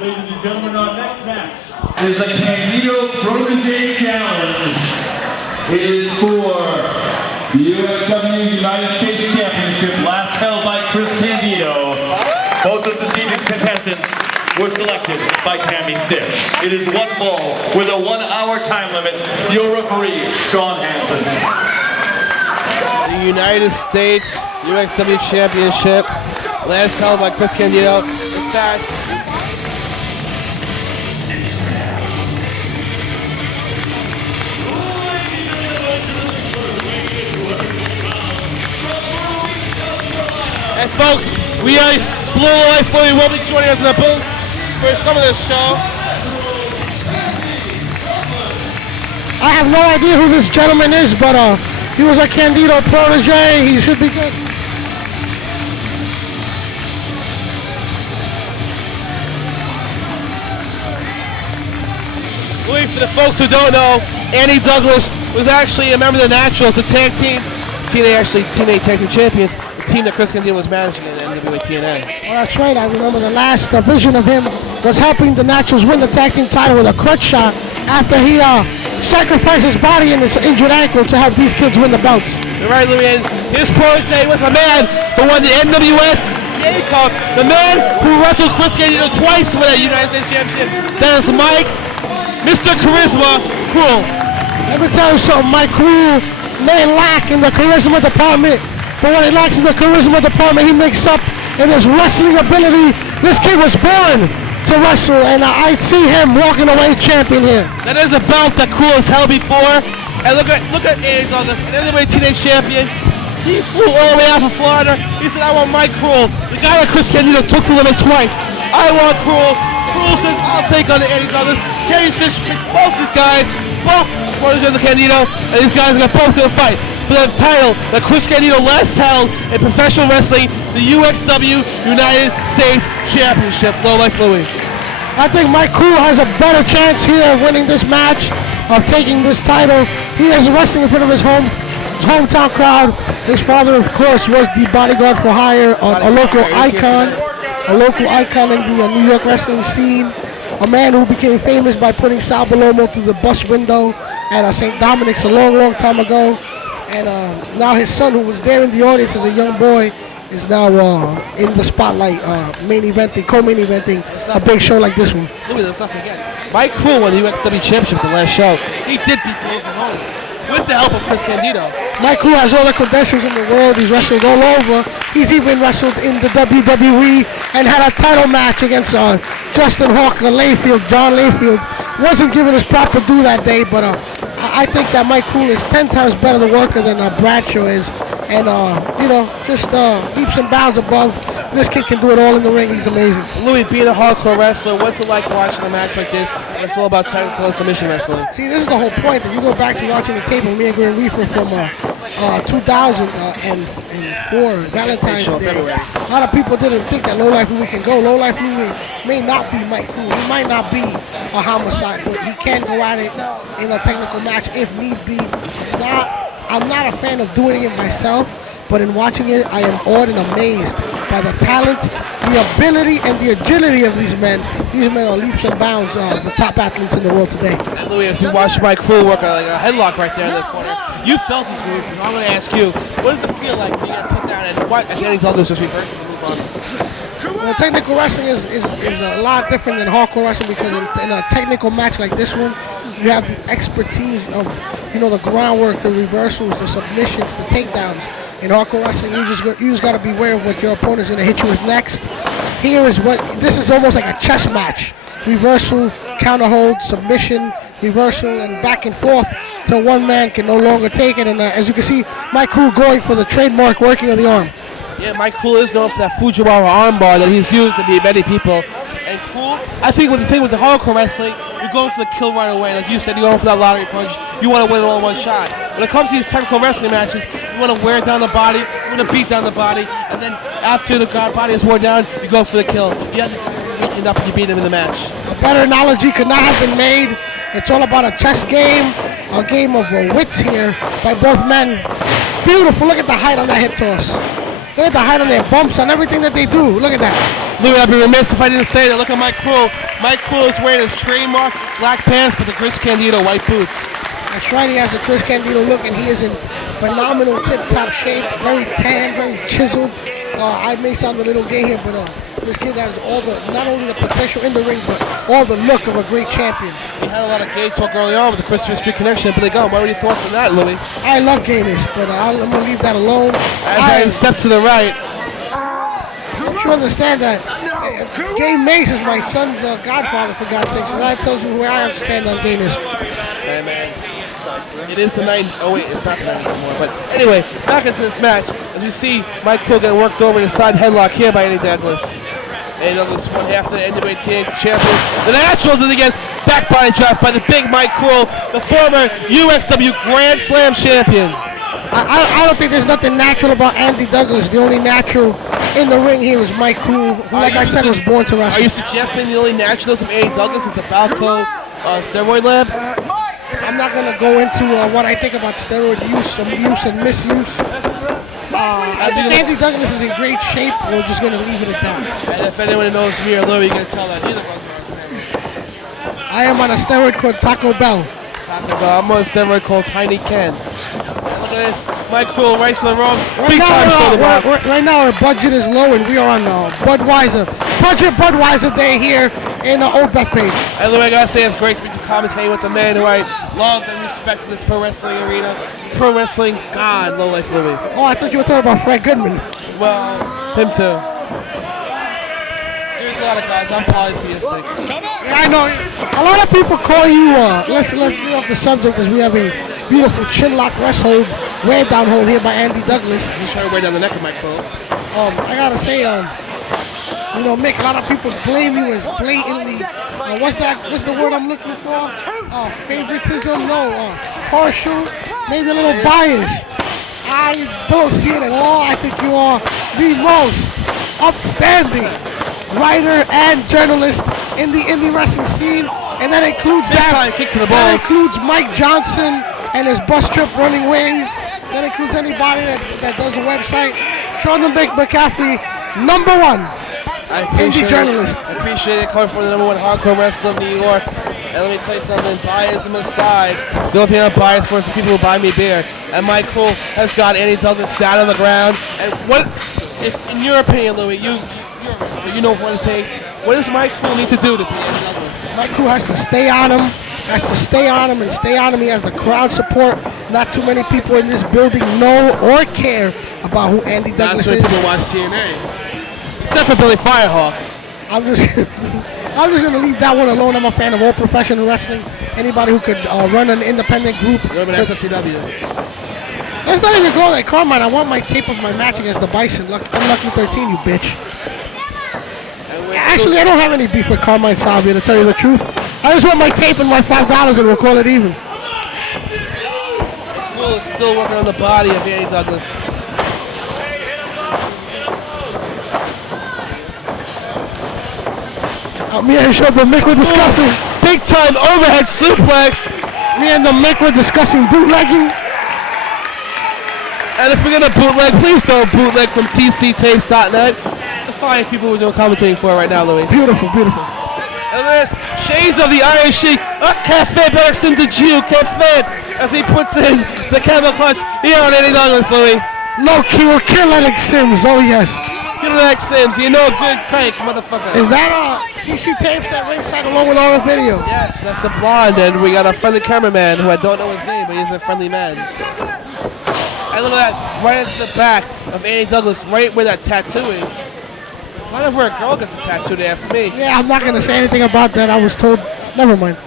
Ladies and gentlemen, our next match is the Candido Protege Challenge. It is for the USW United States Championship, last held by Chris Candido. Both of the seated contestants were selected by Tammy Stitch. It is one fall with a 1 hour time limit. Your referee, Sean Hansen. The United States USW Championship, last held by Chris Candido. In fact, and folks, we are Kruel will be joining us in the booth for some of this show. I have no idea who this gentleman is, but he was a Candido protege. He should be good. Louis, for the folks who don't know, Andy Douglas was actually a member of the Naturals, the tag team. TNA Tag Team Champions, the team that Chris Candido was managing in NWA TNA. Well, that's right. I remember the last vision of him was helping the Naturals win the tag team title with a crutch shot after he sacrificed his body and his injured ankle to have these kids win the belts. You're right, Louis. And his protege was the man who won the NWS J Cup, the man who wrestled Chris Candido twice to win that United States Championship. That is Mike, Mr. Charisma, Kruel. Let me tell you something, Mike Kruel may lack in the charisma department, but when he lacks in the charisma department, he makes up in his wrestling ability. This kid was born to wrestle, and I see him walking away champion here. That is a belt that Kruel has held before. And look at Andy Douglas, an NWA Teenage Champion. He flew all the way out from Florida. He said, I want Mike Kruel, the guy that Chris Candido took to limit twice. I want Kruel. Kruel says, I'll take on Andy Douglas. Terry Stitch picked both these guys, both proteges of Candido, and these guys are both going to fight for the title that Chris Candido last held in professional wrestling, the UXW United States Championship. Low Life Louis. I think Mike Kruel has a better chance here of winning this match, of taking this title. He is wrestling in front of his hometown crowd. His father, of course, was the bodyguard for hire, a local icon in the New York wrestling scene. A man who became famous by putting Sal Bellomo through the bus window at St. Dominic's a long, long time ago. And now his son, who was there in the audience as a young boy, is now in the spotlight, co-main eventing a big show like this one. Louis, let's not forget. Mike Kruel won the UXW Championship the last show. He did beat Kruel from home with the help of Chris Candido. Mike Kruel has all the credentials in the world. He's wrestled all over. He's even wrestled in the WWE and had a title match against Justin Hawker Layfield. John Layfield wasn't given his proper due that day, but I think that Mike Kruel is 10 times better the worker than Bradshaw is. And, just leaps and bounds above. This kid can do it all in the ring. He's amazing. Louis, being a hardcore wrestler, what's it like watching a match like this? It's all about technical and submission wrestling. See, this is the whole point. If you go back to watching the tape of me and Green Reefer from 2004, Valentine's Day, a lot of people didn't think that Low Life Louis can go. Low Life Louis may not be Mike Kruel. He might not be a homicide, but he can go at it in a technical match if need be. I'm not a fan of doing it myself, but in watching it, I am awed and amazed by the talent, the ability, and the agility of these men. These men are leaps and bounds the top athletes in the world today. And Louis, as you watch Mike Kruel work like a headlock right there in the corner, you felt these moves, and I'm going to ask you, what does it feel like being put down, and what, as Andy Douglas just reversed and move on? Well, technical wrestling is a lot different than hardcore wrestling, because in a technical match like this one, you have the expertise of, the groundwork, the reversals, the submissions, the takedowns. In hardcore wrestling, you just got to be aware of what your opponent's going to hit you with next. This is almost like a chess match. Reversal, counter hold, submission, reversal, and back and forth till one man can no longer take it. And as you can see, Mike Kruel going for the trademark working of the arm. Yeah, Mike Kruel is known for that Fujiwara armbar that he's used to beat many people. And Kruel, I think the thing with the hardcore wrestling, you're going for the kill right away. Like you said, you're going for that lottery punch. You want to win it all in one shot. When it comes to these technical wrestling matches, you want to wear down the body, you want to beat down the body, and then after the body is worn down, you go for the kill. You end up and you beat him in the match. A better analogy could not have been made. It's all about a chess game, a game of wits here by both men. Beautiful. Look at the height on that hip toss. Look at the height on their bumps, on everything that they do. Look at that. Louis, I'd be remiss if I didn't say that. Look at Mike Kruel. Mike Kruel is wearing his trademark black pants but the Chris Candido white boots. That's right, he has a Chris Candido look, and he is in phenomenal tip-top shape, very tan, very chiseled. I may sound a little gay here, but this kid has all the, not only the potential in the ring, but all the look of a great champion. He had a lot of gay talk early on with the Christopher Street Connection, but what were your thoughts on that, Louis? I love gayness, but I'm going to leave that alone. As I step to the right. Don't you understand that? Gay Mace is my son's godfather, for God's sake, so that tells you where I stand on gayness. Hey, man. It is the 9. Oh, wait, it's not the 9 anymore. But anyway, back into this match. As you see, Mike Kruel getting worked over in the side headlock here by Eddie Douglas. Eddie Douglas, one half of the NWA TNA champions. The Naturals is against back body drop by the big Mike Kruel, the former UXW Grand Slam champion. I don't think there's nothing natural about Andy Douglas. The only natural in the ring here is Mike Kruel, who, like I said, was born to wrestle. Are you suggesting the only naturalness of Andy Douglas is the Balco steroid lab? I'm not going to go into what I think about steroid use and misuse. I think Andy Douglas is in great shape. We're just going to leave it at that. And if anyone knows me or Louie, you can tell that neither of us are on steroids. I am on a steroid called Taco Bell. Taco Bell. I'm on a steroid called Tiny Ken. And look at this. Mike Kruel, right to the ropes. Right now our budget is low and we are on Budweiser. Budweiser Day here in Old Bethpage. And Louie, I gotta say, it's great to be commentating with the man who I love and respect in this pro wrestling arena. Pro wrestling god, low life Louie. Oh, I thought you were talking about Frank Goodman. Well, him too. There's a lot of guys. I'm polytheistic. Yeah, I know. A lot of people call you. Let's get off the subject because we have a beautiful chin lock rest hold, wear down hold here by Andy Douglas. He's trying to wear down the neck of my Kruel. I gotta say, Mick, a lot of people blame you as blatantly. What's the word I'm looking for? Favoritism? No. Partial? Maybe a little biased. I don't see it at all. I think you are the most upstanding writer and journalist in the indie wrestling scene, and that includes kick to the balls. That includes Mike Johnson and his bus trip running ways. That includes anybody that does a website. Sean McCaffrey, #1 indie journalist. I appreciate it coming from the #1 hardcore wrestler of New York. And let me tell you something, biasm aside, the only thing I'm biased for is the people who buy me beer. And Mike Kruel has got Andy Douglas down on the ground. And what, if, in your opinion, Louie, you're a wrestler, you know what it takes. What does Mike Kruel need to do to beat Andy Douglas? Mike Kruel has to stay on him. He has the crowd support. Not too many people in this building know or care about who Andy Douglas is. People watch TNA. Except for Billy Firehawk. I'm just going to leave that one alone. I'm a fan of all professional wrestling. Anybody who could run an independent group. What about SSCW? Let's not even go there. Carmine, I want my tape of my match against the Bison. I'm Lucky 13, you bitch. Actually, I don't have any beef with Carmine Salvia, to tell you the truth. I just want my tape and my $5 and we'll call it even. Kruel is still working on the body of Andy Douglas. Me and the Mick were discussing. Big time overhead suplex. Me and the Mick were discussing bootlegging. And if we're going to bootleg, please don't bootleg from tctapes.net. The fine people we're doing commentating for right now, Louie. Beautiful, beautiful. And this, Shades of the Iron Sheik, Cafe Better Sims a Jew, Cafe, as he puts in the camel clutch here on Andy Douglas, Louie. No, he will kill Alex Sims, oh yes. Kill Alex Sims, you know good crank, motherfucker. Is that TC Tapes at ringside along with our video? Yes, that's the blonde, and we got a friendly cameraman who I don't know his name, but he's a friendly man. And look at that, right into the back of Andy Douglas, right where that tattoo is. Why not where a girl gets a tattoo, they ask me. Yeah, I'm not going to say anything about that. I was told, never mind.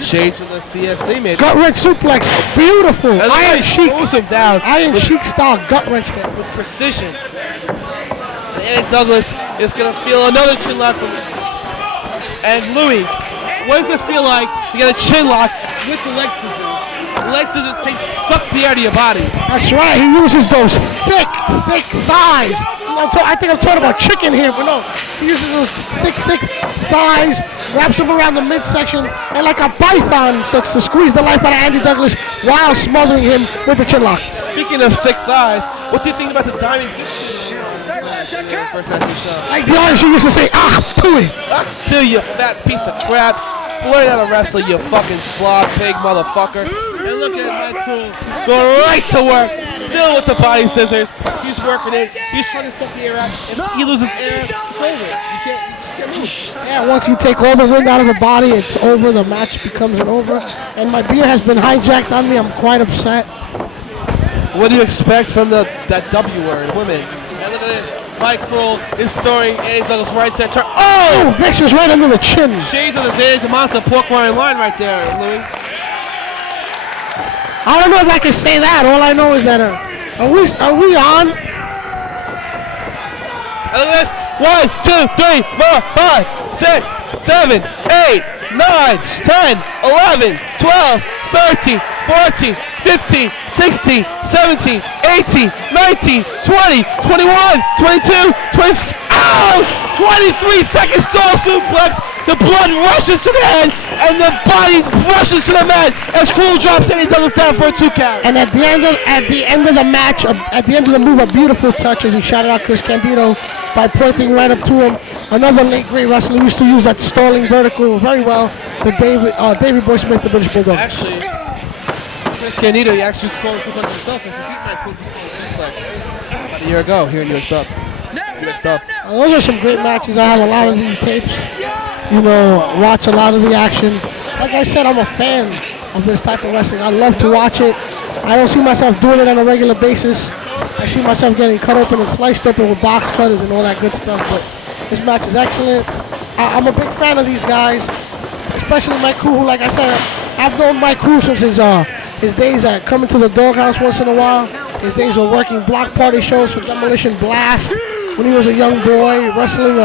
Shades of the CSC, maybe. Gut wrench suplex, beautiful. Iron Sheik. Him down. Iron Sheik style gut wrench there. With precision. And Andy Douglas is going to feel another chin lock from this. And Louie, what does it feel like to get a chin lock with the leg scissors? The leg scissors sucks the air to your body. That's right, he uses those thick thighs. I think I'm talking about chicken here, but no. He uses those thick thighs, wraps them around the midsection, and like a python starts to squeeze the life out of Andy Douglas while smothering him with the chin lock. Speaking of thick thighs, what do you think about the Diamond the first match of the show. Like the Irish used to say, ah, pooey. To you fat piece of crap. Learn how to wrestle, you fucking slob pig motherfucker. And look at Mike Kruel going right to work. Still with the body scissors. He's working it. He's trying to suck the air out. If he loses air, it's over. You can't move. Yeah, once you take all the wind out of the body, it's over. The match becomes over. And my beer has been hijacked on me. I'm quite upset. What do you expect from that W word, women? And look at this. Mike Kruel is throwing Andy Douglas right center. Oh, vicious right under the chin. Shades of the Danny DeMonta pork rind line right there, Louis. I don't know if I can say that. All I know is that are we on? And look at this. 1, 2, 3, 4, 5, 6, 7, 8, 9, 10, 11, 12, 13, 14, 15, 16, 17, 18, 19, 20, 21, 22, 20. Ow! 23 second stall suplex. The blood rushes to the head, and the body rushes to the mat as Kruel drops Andy Douglas down for a 2 count. And at the end of the match, at the end of the move, a beautiful touch as he shouted out Chris Candido by pointing right up to him. Another late great wrestler used to use that stalling vertical very well. The Davey Boy Smith, the British Bulldog. Actually, Chris Candido, he actually stole the suplex himself. He's not Kruel suplex about a year ago here in UXW. Those are some great matches. I have a lot of these tapes. Watch a lot of the action. Like I said, I'm a fan of this type of wrestling. I love to watch it. I don't see myself doing it on a regular basis. I see myself getting cut open and sliced open with box cutters and all that good stuff. But this match is excellent. I'm a big fan of these guys, especially Mike Kruel, who, like I said, I've known Mike Kruel since his days at coming to the Doghouse once in a while. His days of working block party shows for Demolition Blast when he was a young boy, wrestling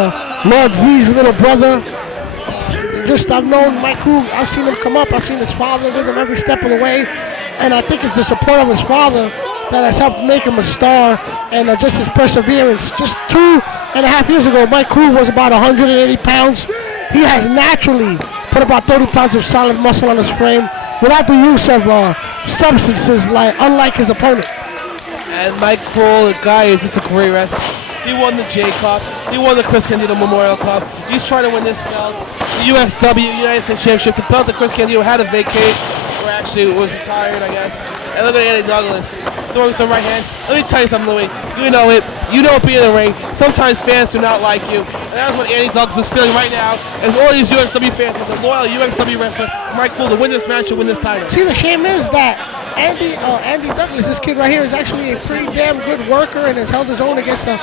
Lord Z's little brother. I've known Mike Kruel. I've seen him come up. I've seen his father with him every step of the way. And I think it's the support of his father that has helped make him a star, and just his perseverance. Just 2.5 years ago, Mike Kruel was about 180 pounds. He has naturally put about 30 pounds of solid muscle on his frame without the use of substances, unlike his opponent. And Mike Kruel, the guy, is just a great wrestler. He won the J Cup. He won the Chris Candido Memorial Cup. He's trying to win this belt. The UXW United States Championship, the belt that Chris Candido had to vacate, or actually was retired, I guess. And look at Andy Douglas throwing some right hand. Let me tell you something, Louis. You know it. You know it being in the ring. Sometimes fans do not like you. And that's what Andy Douglas is feeling right now, as all these UXW fans with a loyal UXW wrestler, Mike Kruel, to win this match, to win this title. See, the shame is that Andy Douglas, this kid right here, is actually a pretty damn good worker and has held his own against an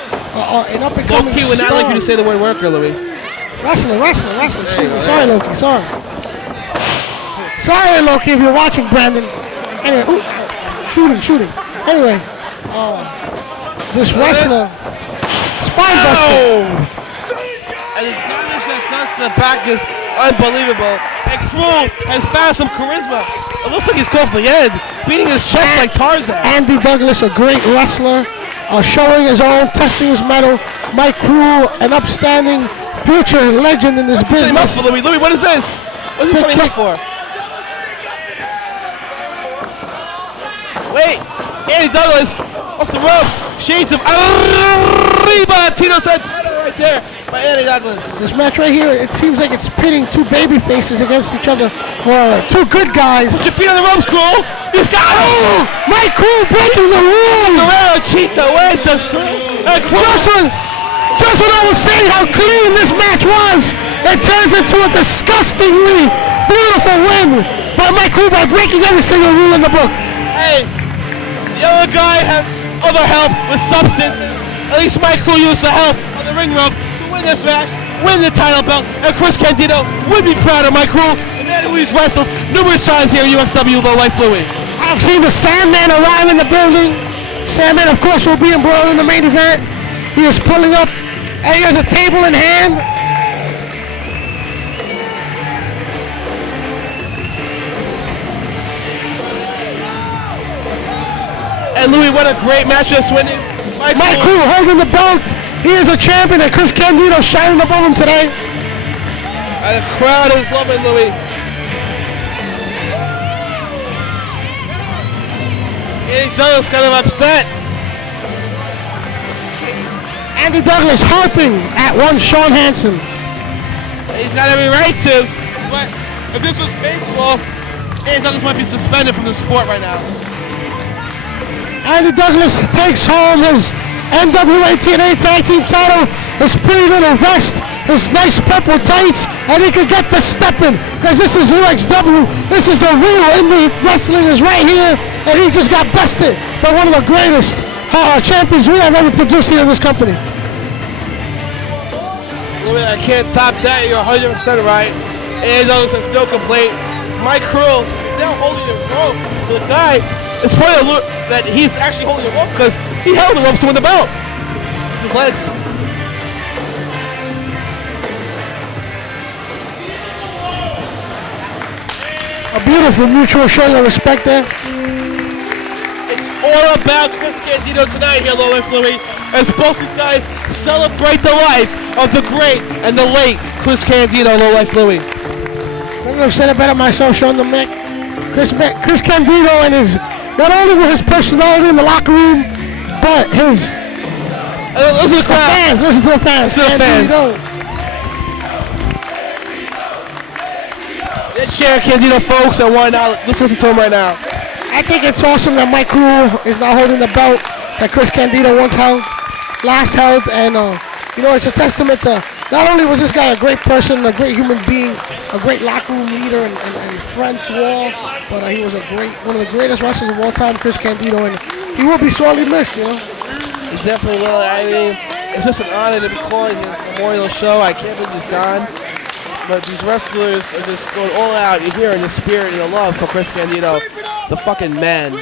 up-and-coming Low-key would not like you to say the word worker, Louis. Wrestler. Excuse me. Sorry, Loki. Sorry, Loki, if you're watching, Brandon. Anyway, shooting. Anyway, this wrestler, spine buster. And the damage that does to the back is unbelievable. And Kruel has found some charisma. It looks like he's going for the end, beating his chest like Tarzan. Andy Douglas, a great wrestler, showing his own, testing his mettle. Mike Kruel, an upstanding future legend in this business. Louis, what is this? What is he setting up for? Wait, Andy Douglas off the ropes. Shades of Arriba. Tito said right there by Andy Douglas. This match right here, it seems like it's pitting two baby faces against each other, or two good guys. Put your feet on the ropes, Kruel. He's got it. Mike Kruel breaking the rules. Guerrero Cheetah, where is this Kruel? Just when I was saying how clean this match was, it turns into a disgustingly beautiful win by Mike Kruel by breaking every single rule in the book. Hey, the other guy has other help with substance. At least Mike Kruel used the help on the ring rope to win this match, win the title belt, and Chris Candido would be proud of Mike Kruel, a man who he's wrestled numerous times here at UXW, the Life Louis. I've seen the Sandman arrive in the building. Sandman, of course, will be embroiled in the main event. He is pulling up, and he has a table in hand. And Louis, what a great match this winning. Mike Kruel holding the belt. He is a champion, and Chris Candido shining above him today. And the crowd is loving Louis. Andy Douglas kind of upset. Andy Douglas harping at one Sean Hansen. He's got every right to, but if this was baseball, Andy Douglas might be suspended from the sport right now. Andy Douglas takes home his NWA TNA Tag Team title, his pretty little vest, his nice purple tights, and he can get the stepping, because this is UXW. This is the real indie wrestling is right here, and he just got bested by one of the greatest champions we have ever produced here in this company. Louis, I can't top that. You're 100% right. Andy Douglas has no complaint. Mike Kruel is now holding the rope. The guy, it's funny that he's actually holding the rope because he held the ropes to win the belt. His legs. A beautiful mutual showing of respect there. It's all about Chris Candido tonight here, Louis, as both these guys celebrate the life of the great and the late Chris Candido, Louis. Couldn't have said it better myself, showing the Mick. Chris Candido and his, not only with his personality in the locker room, but his listen to the crowd. Fans, listen to the fans. Listen to the fans. Share Candido, folks, and why not? Let's listen to him right now. I think it's awesome that Mike Kruel is now holding the belt that Chris Candido last held, and you know, it's a testament to not only was this guy a great person, a great human being, a great locker room leader and friend to all, but he was one of the greatest wrestlers of all time, Chris Candido, and he will be sorely missed, you know. He definitely will. I mean, it's just an honor to be calling his memorial show. I can't believe he's gone. But these wrestlers are just going all out. You hear in the spirit and the love for Chris Candido, the fucking man.